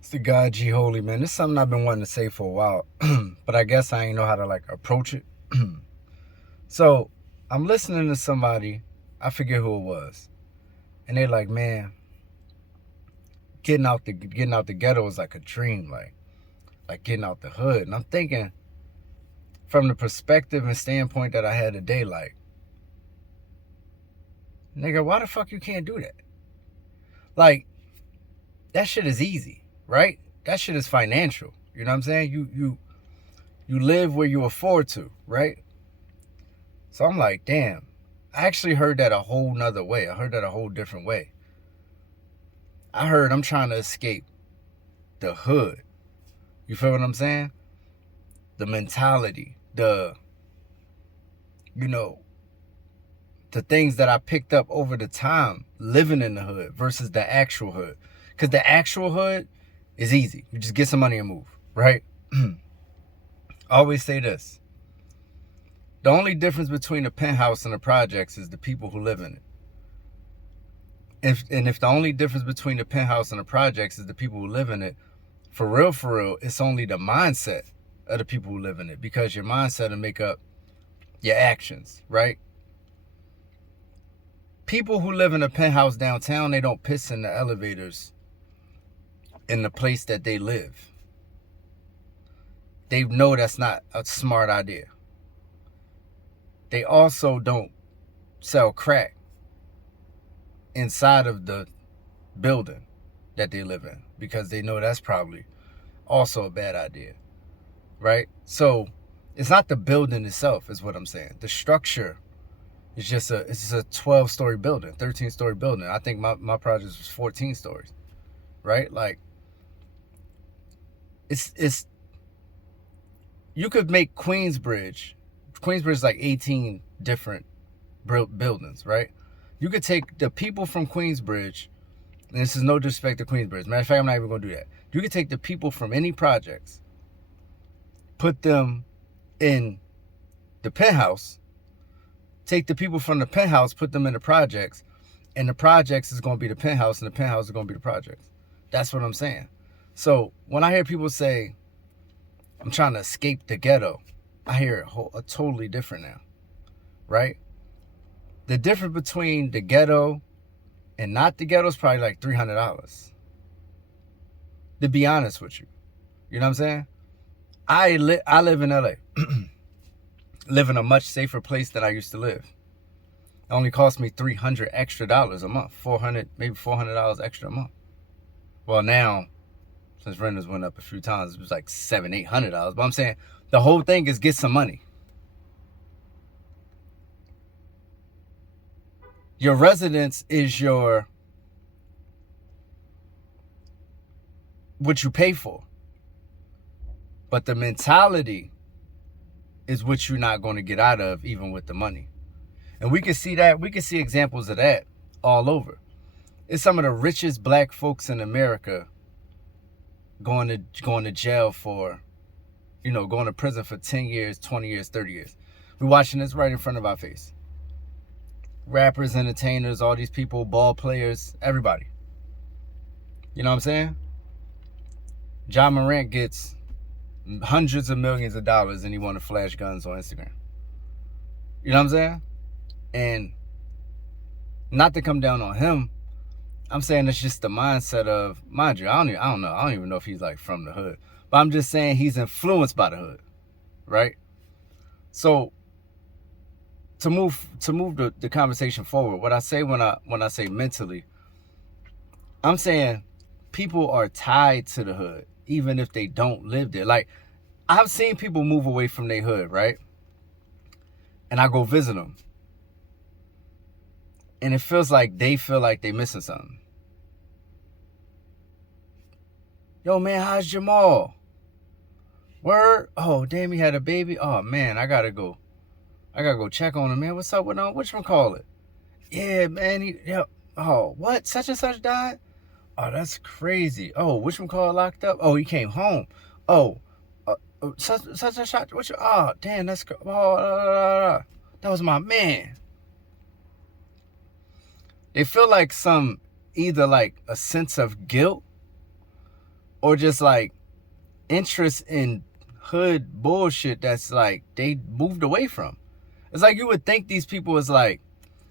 It's the God G Holy, man. This is something I've been wanting to say for a while, but I guess I ain't know how to approach it. So I'm listening to somebody, I forget who it was, and they're like, man, getting out the ghetto is like a dream, like getting out the hood. And I'm thinking from the perspective and standpoint that I had today, like, nigga, why the fuck you can't do that? Like, that shit is easy, right? That shit is financial. You know what I'm saying? You live where you afford to, right? So I'm like, damn, I actually heard that a whole nother way. I heard that a whole different way. I heard I'm trying to escape the hood. You feel what I'm saying? The mentality, you know, the things that I picked up over the time living in the hood versus the actual hood. Because the actual hood is easy. You just get some money and move, right? I always say this. The only difference between a penthouse and the projects is the people who live in it. If the only difference between the penthouse and the projects is the people who live in it, for real, it's only the mindset of the people who live in it, because your mindset will make up your actions, right? People who live in a penthouse downtown, they don't piss in the elevators in the place that they live. They know that's not a smart idea. They also don't sell crack inside of the building that they live in, because they know that's probably also a bad idea, right? So it's not the building itself, is what I'm saying. The structure is just it's a 12-story building, 13-story building. I think my project was 14 stories, right? Like, it's you could make Queensbridge is like 18 different buildings, right? You could take the people from Queensbridge, and this is no disrespect to Queensbridge. Matter of fact, I'm not even going to do that. You could take the people from any projects, put them in the penthouse, take the people from the penthouse, put them in the projects, and the projects is going to be the penthouse, and the penthouse is going to be the projects. That's what I'm saying. So when I hear people say, I'm trying to escape the ghetto, I hear it totally different now, right? The difference between the ghetto and not the ghetto is probably like $300. To be honest with you, you know what I'm saying? I live in LA, live in a much safer place than I used to live. It only cost me $300 extra a month, maybe $400 extra a month. Well, now, since renters went up a few times, it was like $700-800. But I'm saying the whole thing is get some money. Your residence is what you pay for. But the mentality is what you're not going to get out of, even with the money. And we can see that. We can see examples of that all over. It's some of the richest black folks in America going to jail for, going to prison for 10 years, 20 years, 30 years. We're watching this right in front of our face. Rappers, entertainers, all these people, ball players, everybody. You know what I'm saying? Ja Morant gets hundreds of millions of dollars and he want to flash guns on Instagram. You know what I'm saying? And not to come down on him, I'm saying it's just the mindset of, mind you, I don't know. I don't even know if he's like from the hood. But I'm just saying he's influenced by the hood, right? So to move the conversation forward, what I say when I say mentally, I'm saying people are tied to the hood, even if they don't live there. Like, I've seen people move away from their hood, right? And I go visit them. And it feels like they feel like they missing something. Yo, man, how's Jamal? Word? Oh, damn, he had a baby? Oh, man, I gotta go check on him, man. What's up with him? Whatchamacallit? Yeah, man, oh, what? Such and such died? Oh, that's crazy. Oh, whatchamacallit locked up? Oh, he came home. Oh, such a shot. Oh, damn, that's, that was my man. They feel like either like a sense of guilt or just like interest in hood bullshit that's like they moved away from. It's like you would think these people is like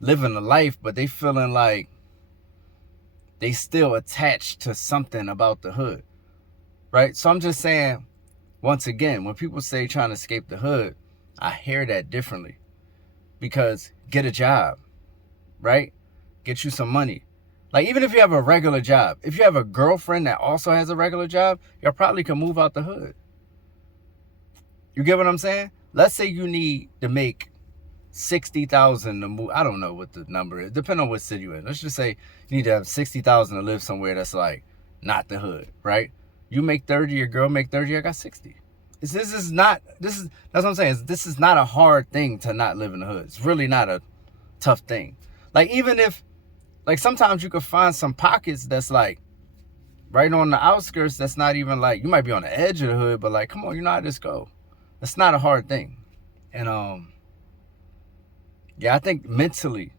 living a life, but they feeling like they still attached to something about the hood, right? So I'm just saying, once again, when people say trying to escape the hood, I hear that differently. Because get a job, right? Get you some money. Like, even if you have a regular job, if you have a girlfriend that also has a regular job, y'all probably can move out the hood. You get what I'm saying? Let's say you need to make 60,000 to move. I don't know what the number is, depending on what city you're in. Let's just say you need to have 60,000 to live somewhere that's like not the hood, right? You make 30, your girl make 30, I got 60. That's what I'm saying. This is not a hard thing to not live in the hood. It's really not a tough thing. Like, even if, like, sometimes you could find some pockets that's like right on the outskirts that's not even like, you might be on the edge of the hood, but like, come on, you know how this go. That's not a hard thing. And yeah, I think mentally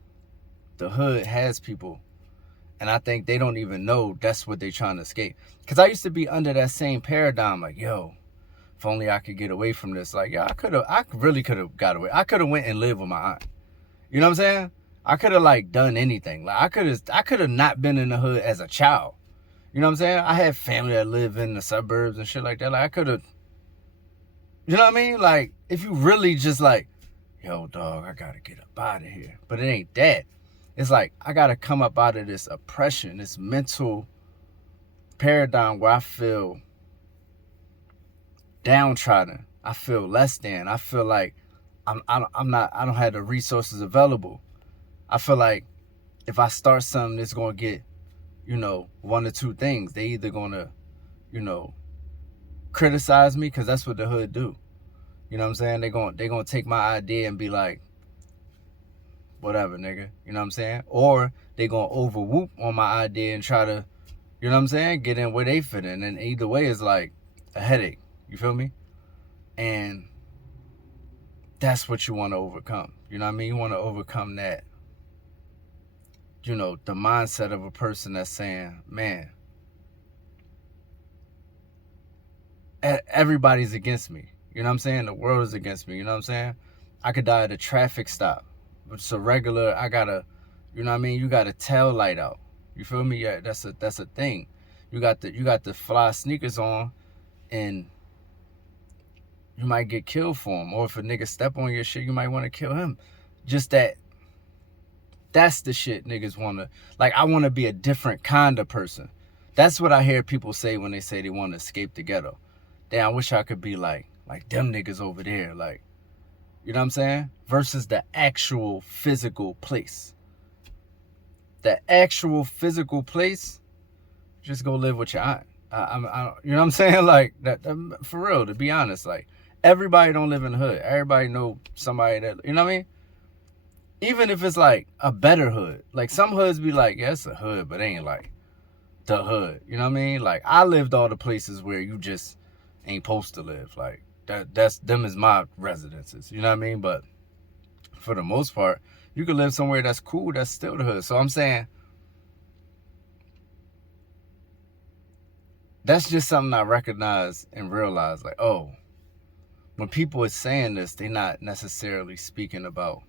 the hood has people, and I think they don't even know that's what they're trying to escape. Because I used to be under that same paradigm, like, yo, if only I could get away from this. Like, yeah, I really could have got away. I could have went and lived with my aunt. You know what I'm saying? I could have like done anything. Like, I could have not been in the hood as a child. You know what I'm saying? I had family that live in the suburbs and shit like that. Like, I could have, you know what I mean? Like, if you really just like, yo, dog, I gotta get up out of here. But it ain't that. It's like, I gotta come up out of this oppression, this mental paradigm where I feel downtrodden. I feel less than. I feel like I don't have the resources available. I feel like if I start something, it's gonna get, one or two things. They either gonna, criticize me, because that's what the hood do. You know what I'm saying? They gonna take my idea and be like, whatever, nigga. You know what I'm saying? Or they gonna overwhoop on my idea and try to, you know what I'm saying, get in where they fit in. And either way is like a headache. You feel me? And that's what you want to overcome. You know what I mean? You want to overcome that, the mindset of a person that's saying, man, everybody's against me. You know what I'm saying? The world is against me. You know what I'm saying? I could die at a traffic stop. It's a regular, I gotta, you know what I mean? You got a tail light out. You feel me? Yeah, that's a thing. You got the fly sneakers on, and you might get killed for them. Or if a nigga step on your shit, you might want to kill him. Just that's the shit niggas want to, like, I want to be a different kind of person. That's what I hear people say when they say they want to escape the ghetto. Damn, I wish I could be like them niggas over there. Like, you know what I'm saying? Versus the actual physical place. The actual physical place, just go live with your aunt. You know what I'm saying? Like, that, for real, to be honest, like, everybody don't live in the hood. Everybody know somebody that, you know what I mean? Even if it's like a better hood. Like, some hoods be like, yeah, it's a hood, but it ain't like the hood. You know what I mean? Like, I lived all the places where you just ain't supposed to live. Like, that's them is my residences. You know what I mean? But for the most part, you can live somewhere that's cool, that's still the hood. So I'm saying, that's just something I recognize and realize, like, oh, when people are saying this, they're not necessarily speaking about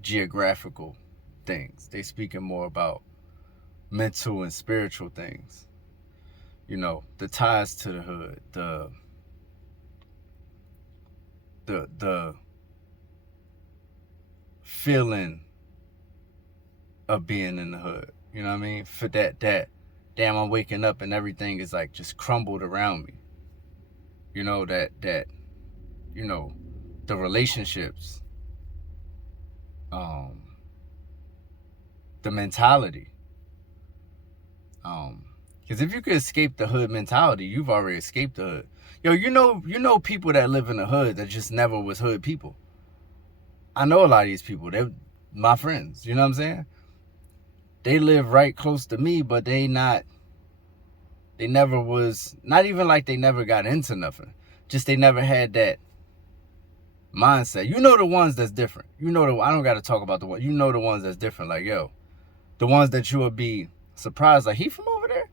geographical things. They speaking more about mental and spiritual things. The ties to the hood, the feeling of being in the hood. You know what I mean? For that damn, I'm waking up and everything is like just crumbled around me. The relationships, the mentality. Because if you could escape the hood mentality, you've already escaped the hood. Yo, you know people that live in the hood that just never was hood people. I know a lot of these people. They're my friends. You know what I'm saying? They live right close to me, but they never was, not even like they never got into nothing. Just they never had that mindset. You know the ones that's different. I don't got to talk about the one. You know the ones that's different. Like, yo, the ones that you would be surprised, like, he from over there?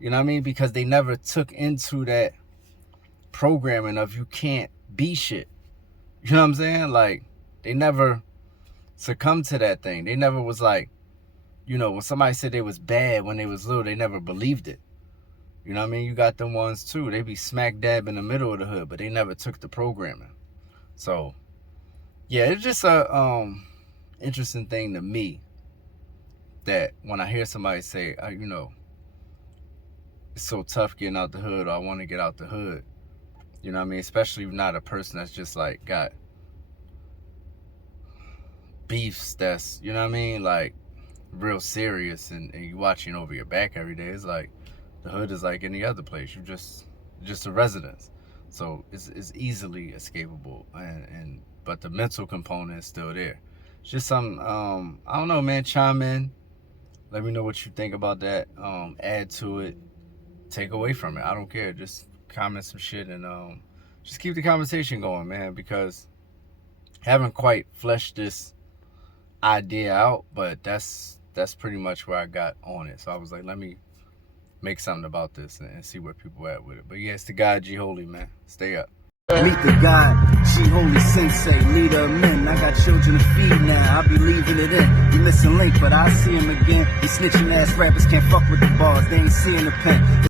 You know what I mean? Because they never took into that programming of you can't be shit. You know what I'm saying? Like, they never succumbed to that thing. They never was like, you know, when somebody said they was bad when they was little, they never believed it. You know what I mean? You got them ones too. They be smack dab in the middle of the hood, but they never took the programming. So, yeah, it's just a interesting thing to me that when I hear somebody say, you know, it's so tough getting out the hood, or I want to get out the hood. You know what I mean? Especially not a person that's just like got beefs that's, you know what I mean, like real serious, and you watching over your back every day. It's like the hood is like any other place. You just a residence. So it's easily escapable, and but the mental component is still there. It's just something, I don't know, man. Chime in. Let me know what you think about that. Add to it. Take away from it. I don't care. Just comment some shit, and just keep the conversation going, man, because I haven't quite fleshed this idea out, but that's pretty much where I got on it. So I was like, let me make something about this and see where people are at with it. But yeah, it's the guy G Holy, man. Stay up. Meet the God, G Holy Sensei, leader of men. I got children to feed now, I be leaving it in. You missing link, but I see him again. These snitching ass rappers can't fuck with the bars, they ain't seeing the pen.